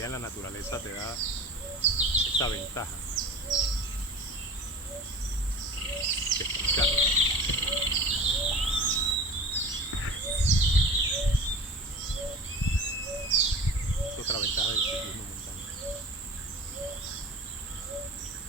realidad en la naturaleza te da esa ventaja de explicarlo. Es otra ventaja del ciclismo.